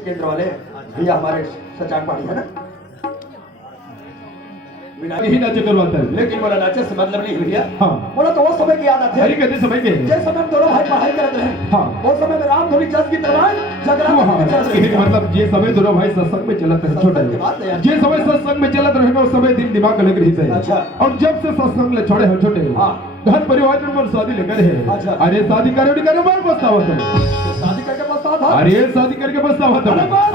कृषि केंद्र वाले भैया हमारे सचान पाड़ी है ना, यही नाचे करवाता है। लेकिन बोला नाचे से मतलब नहीं भैया। हाँ। बोला तो वो समय की याद आती अरे है कहते समय के जिस समय हम दोनों भाई पढ़ाई करते हैं। हाँ। वो समय में राम धोनी जस की तरह झगड़ा मतलब ये समय दोनों भाई सत्संग में चलत रहे छोटे, जे समय सत्संग में चलत रहे उस समय दिन दिमाग अलग रही से। अच्छा। और जब से सत्संग ले छोड़े हो छोटे हाँ। घर परिवार में शादी लेकर है। अच्छा। अरे शादी करे नहीं करे बार पछतावा था। शादी करके पछतावा था। अरे शादी करके पछतावा था।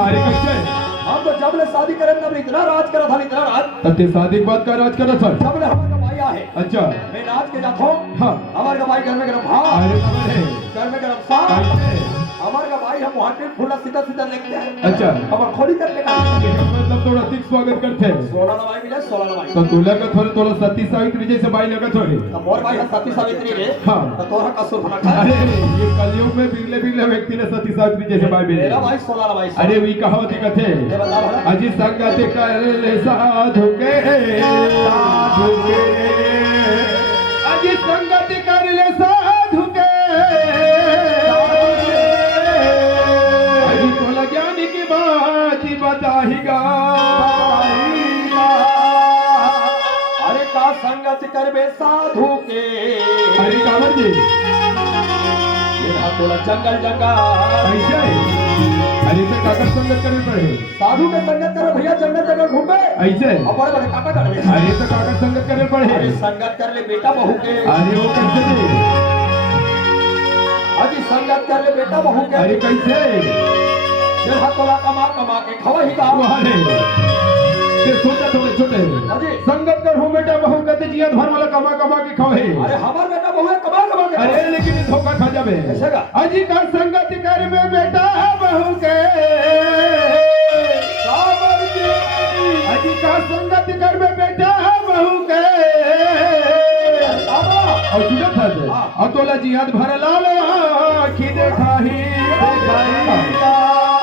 अरे कैसे हम तो जब ले शादी करे तब इतना राज करा था, इतना राज। तते शादी के बाद का राज करा था। जब ले हमारा भाई है। अच्छा। मैं नाच के जाता हूँ। हाँ। हमारे भाई घर में गरम भात। अरे खबर है घर में गरम साग। हमारे भाई हम वहाँ पे फूला सीधा सीधा लेके आए। अच्छा। हमारे खोली करके मतलब थोड़ा अधिक स्वागत करते हैं। 16 भाई मिले 16 भाई। तो दूल्हा का थोड़ा सती सावित्री जैसे भाई लगा थोड़े। अब और भाई सती सावित्री रे। हाँ। तो तोरा का सुर बना खा। अरे ये कलयुग में बिरले बिरले व्यक्ति ने सती सावित्री जैसे भाई मिले। मेरा भाई 16 भाई। अरे वी कहावत कथे ये बता भला। अजी संगत कर ले साधु के अजी संगत कर ले साधु के अजी तोला ज्ञान की बात बताएगा। अरे का संगत करबे साधु के। अरे कांवर जी ये तोला जंगल जंगल ऐसा है। अरे तो काकर संगत करनी पड़े। साधु के संगत करे भैया जंगल जंगल घूमे ऐसे और बड़े बड़े काका करबे। अरे तो काकर संगत करनी पड़े। अरे संगत कर ले बेटा बहू के। अरे वो कैसे अजी संगत कर ले बेटा बहू के। अरे कैसे ये तोला कमा कमा के खवही का। ते सोचा थोड़े छोटे अजी संगत कर हो बेटा बहू कहते जिया धर्म वाला कमा कमा के खावे। अरे हमार बेटा बहू है कमा कमा के। अरे लेकिन धोखा खा जाबे। ऐसा का अजी का संगत कर में बेटा बहू के सावर जी। अजी का संगत कर में बेटा बहू के और सुना था से और तोला जियाद भर लाल आँखी देखाही।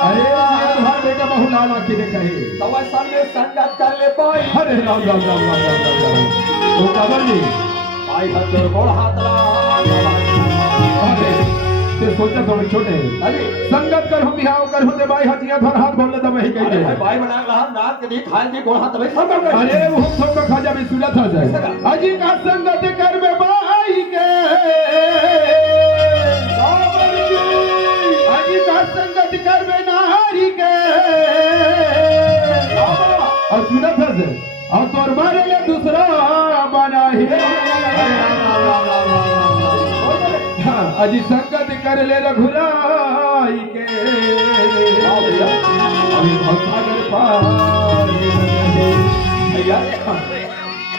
अरे जियाद भर बेटा बहू लाल आँखी देखाही। तवा सन में संगत कर ले पाई। अरे राम राम राम राम राम राम राम। तो कांवर जी भाई हजर गोड़ हाथ ला। अरे ते सोचा थोड़े छोटे अजी संगत कर हम बिहाव कर होते भाई हथिया धर हाथ बोल दे वही कह अरे दे। भाई भाई बना रहा नाच के दी खाल दी गोड़ हाथ भाई सब कर। अरे वो हम सब का खाजा में सुना था से अजी का संगत कर में भाई के सावर जी। अजी का संगत कर में नारी के और सुना था से और तोर मारे ले दूसरा बना ही। हाँ अजी संगत कर ले रघुराई के अभी भक्सागर पार भैया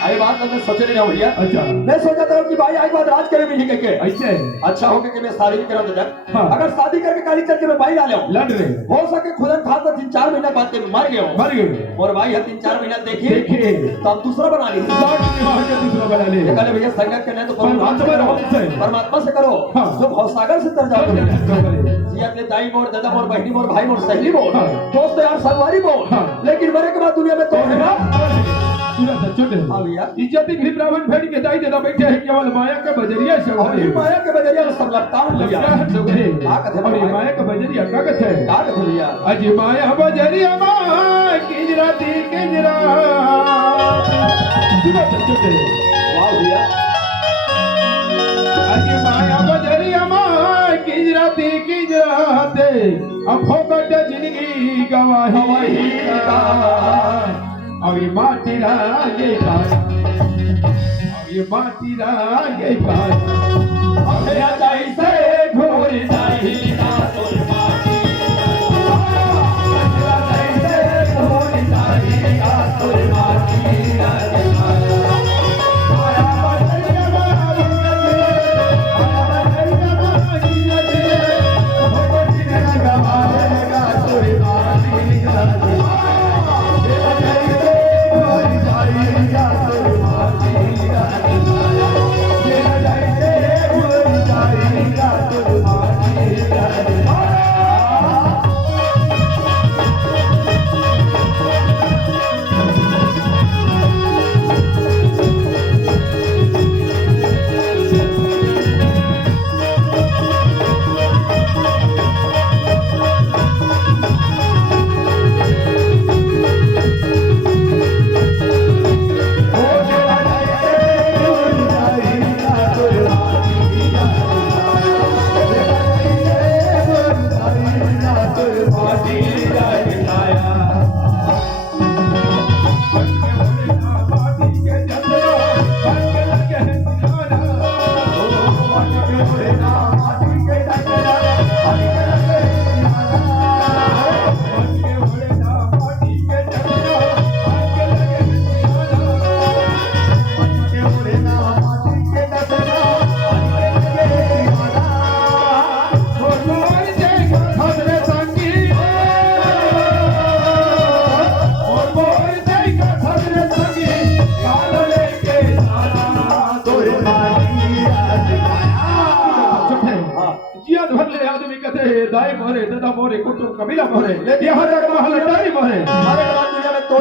आई बात मैं सोच नहीं रहा भैया। अच्छा मैं सोचा था कि भाई आई बात राज करे भी नहीं के ऐसे अच्छा हो कि मैं शादी भी करा देता। हाँ। अगर शादी करके काली चल के मैं भाई डाले हूं लड़ रहे हो सके खुदन खा तो 3-4 महीना बाद के मर गए हो। मर गए और भाई है 3-4 महीना देखिए देखिए तो अब दूसरा बना ली। दूसरा बना ले ये कहले भैया संगत करना है तो परमात्मा से परमात्मा से करो। हाँ। जो भवसागर से तर जाओ। जी अपने दाई मोर दादा मोर बहनी मोर भाई मोर सहेली मोर हाँ। दोस्त यार संगवारी मोर। हाँ। लेकिन मरे के बाद दुनिया में तो है ना। पूरा छोटे हाँ भैया। इज्जती भी ब्राह्मण भेड़ के दाई देना बैठे हैं केवल माया का बजरिया और ये माया के बजरिया सब लगता हूं भैया। और ये माया का बजरिया का कथे का कथे भैया। अजी माया बजरिया मां किजराती किजरा सुनो छोटे वाह भैया। अजी माया बजरिया मां किजराती किजराते अब फोकट जिंदगी गवाही का अब ये माटी रागे का अब ये माटी रागे का अबे जाई से घोर जाई ना तोर माटी। जाई से घोर जाई ना तोर माटी। आया बजरिया बाबू आया बजरिया बाबू भगवती ने गवाएगा तोर माटी। जाई से घोर जाई ना तोर माटी। जाई से घोर जाई ना तोर माटी। दाई मोरे दादा मोरे कुटुंब कबीला मोरे यहाँ तक महल अटारी मोरे अरे बात दुनिया में तो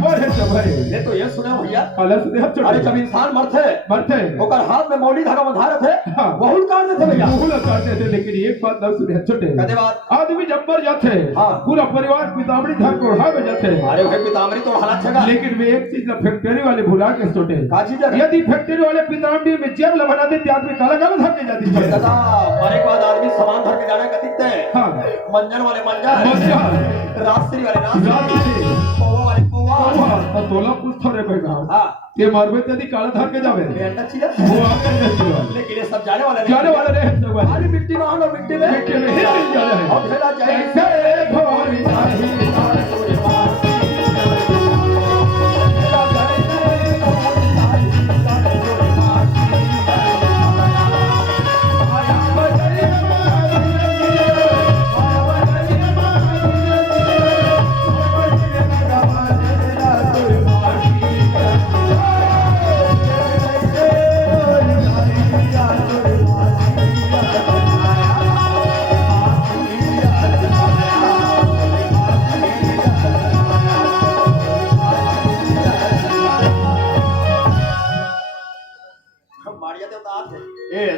मोरे सब है ये तो ये सुना भैया अलग से हाथ अरे जब इंसान मरते ओकर हाथ में मौली धागा बंधा थे हाँ। बहुत काटते थे भैया बहुत काटते थे लेकिन एक बात न सुने छोटे कहते बात आदमी जब मर जाते हाँ। पूरा परिवार पितामड़ी धार को उड़ा में जाते अरे भाई पितामरी तो हालत छगा लेकिन वे एक चीज फैक्ट्री वाले भुला के छोटे का चीज है यदि फैक्ट्री वाले पितामड़ी में जेब लगा देते आदमी काला काला धर के जाती है दादा मरे के बाद आदमी सामान धर के जाने का दिखते हैं हाँ मंजन वाले मंजन रात्रि वाले रात्रि पौवा वाले पौवा तो तोला पूछ थोड़े पैगा हां ये मारबे यदि काला धर के जावे बेटा चीज है वो आगे नहीं लेकिन ये सब जाने वाले रहे सब अरे मिट्टी में और मिट्टी में मिट्टी में ही मिल जा रहे अब खेला जाए जैसे भोरी साही सारे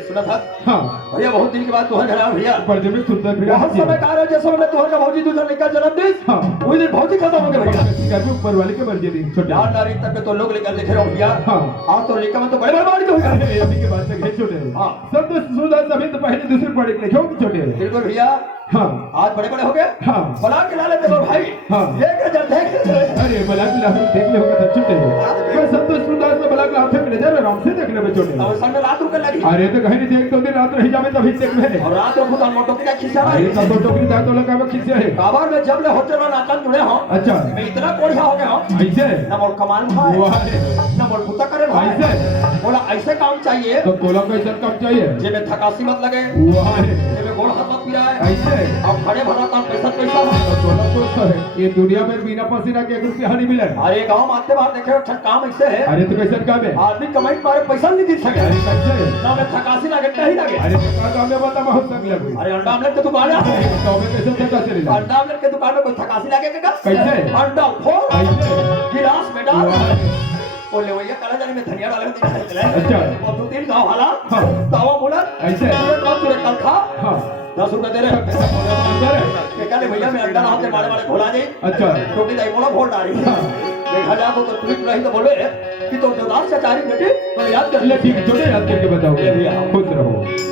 सुना था हाँ भैया बहुत दिन के बाद तुहर घर आया भैया पर जब सुंदर भैया बहुत समय का रहे जैसे मैं तुहर का भौजी दूसरा लेकर जन्मदिन हाँ वही दिन भौजी खत्म हो गए भैया घर में ऊपर वाले के मर्जी दी छोटे यार नारी तक तो लोग लेकर देखे रहो भैया हाँ आज तो लेकर में तो बड़े बड़े हो गए अभी के बाद तक है छोटे हाँ सब तो सुधा सभी तो पहले दूसरे पढ़े लिखे हो छोटे बिल्कुल भैया हाँ आज बड़े बड़े हो गए हाँ बना के ला लेते भाई हाँ देख देख अरे बला के लाभ देख ले होगा तो छोटे मैं संतोष सुदास में बला के हाथ में नजर आराम से देख ले छोटे और सामने रात रुकने लगी अरे तो कहीं नहीं देख तो दिन रात रह जावे तभी देख में और रात को खुद मोटो की खिस्सा अरे सब तो टोकरी दांत वाला का खिस्से है काबर में जब ले होटल में नाचन जुड़े हो अच्छा मैं इतना कोढ़िया हो गया हूं ऐसे ना मोर कमाल भाई वाह ना मोर पुता करे भाई ऐसे बोला ऐसे काम चाहिए तो कोला कैसा काम चाहिए जे में थकासी मत लगे वाह जे में गोड़ हाथ मत पिराए ऐसे अब खड़े भरा काम पैसा पैसा कोला तो है ये दुनिया में बिना पसीना के 1 रुपया नहीं मिले अरे गांव में आते बाहर देखे ठक काम ऐसे है अरे तो कैसा काम है आदमी कमाई मारे पैसा नहीं दी सके अरे कैसे ना में थकासी लगे नहीं लगे अरे का काम में बता बहुत तक लगे अरे अंडा आमलेट की दुकान है तो में कैसे पता चलेगा अंडा आमलेट की दुकान में कोई थकासी लगेगा कैसे अंडा फोड़ ऐसे गिलास में डाल बोले भैया काला जाने में धनिया डाले दिखा चला अच्छा और 2-3 गांव हाला हाँ तावा बोला ऐसे तुरंत कल खा हाँ 10 रुपए दे रहे के कहले भैया मैं अंडा हाथ मारे मारे घोड़ा दे अच्छा टोपी दाई बोला घोड़ डाली देखा जा तो ट्वीट नहीं तो बोले कि तो देवदास से चारी बेटे तो याद कर ले ठीक छोटे याद करके बताओ भैया खुश रहो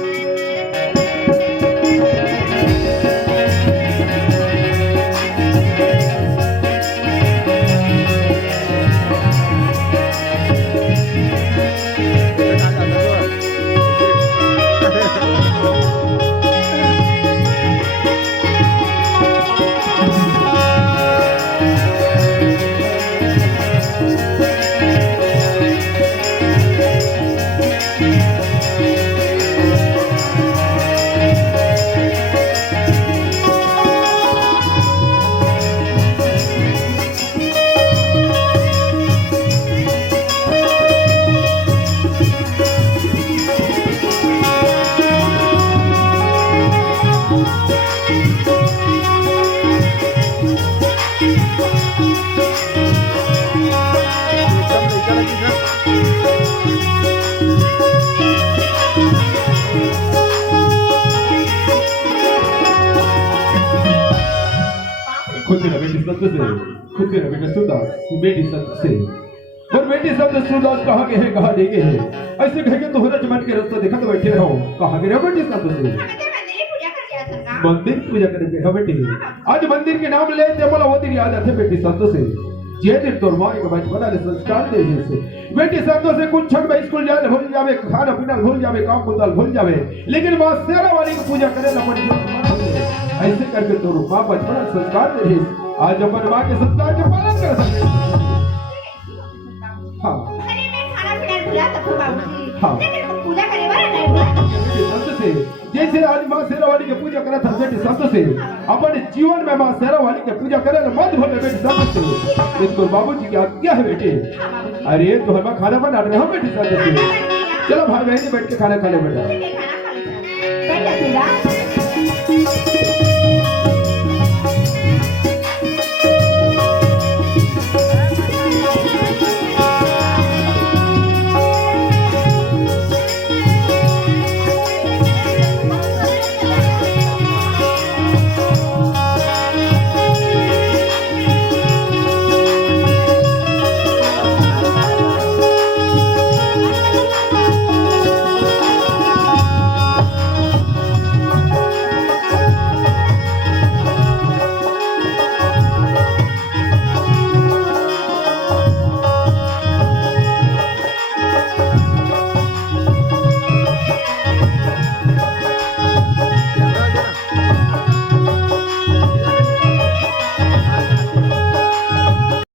खुद बेटी शब्द से खुद बेटे सुदास बेटी शब्द से और बेटी शब्द सुदास कहाँ के है कहाँ देगे है ऐसे कह के तोहरा जमान के रास्ता देखा तो बैठे रहो कहाँ गए बेटी शब्द से मंदिर पूजा करेंगे हाँ बेटी आज मंदिर के नाम ले ते बोला वो दिन याद आते बेटी शब्द से जे दिन तोर माँ के बचपना ले संस्कार दे से बेटी शब्दों से कुछ छठ में स्कूल जाए भूल जावे खाना पीना भूल जावे काम कुदाल भूल जावे लेकिन माँ शेरा वाली की पूजा करे ना पड़ी ऐसे करके तो माँ बचपन संस्कार दे रही आज अपन माँ के संस्कार के पालन कर सकते हाँ हाँ पूजा करे वाला नहीं शब्द से जैसे आज माँ शेरा वाली की पूजा करा था बेटी शब्द से अपन जीवन में माँ शेरा वाली की पूजा करे मत भूले बेटी शब्द से इसको बाबूजी की आज्ञा है बेटे अरे तो हम खाना बना रहे हो बेटी शब्द से चलो भाई बहन बैठ के खाना खा ले बेटा खाना खा ले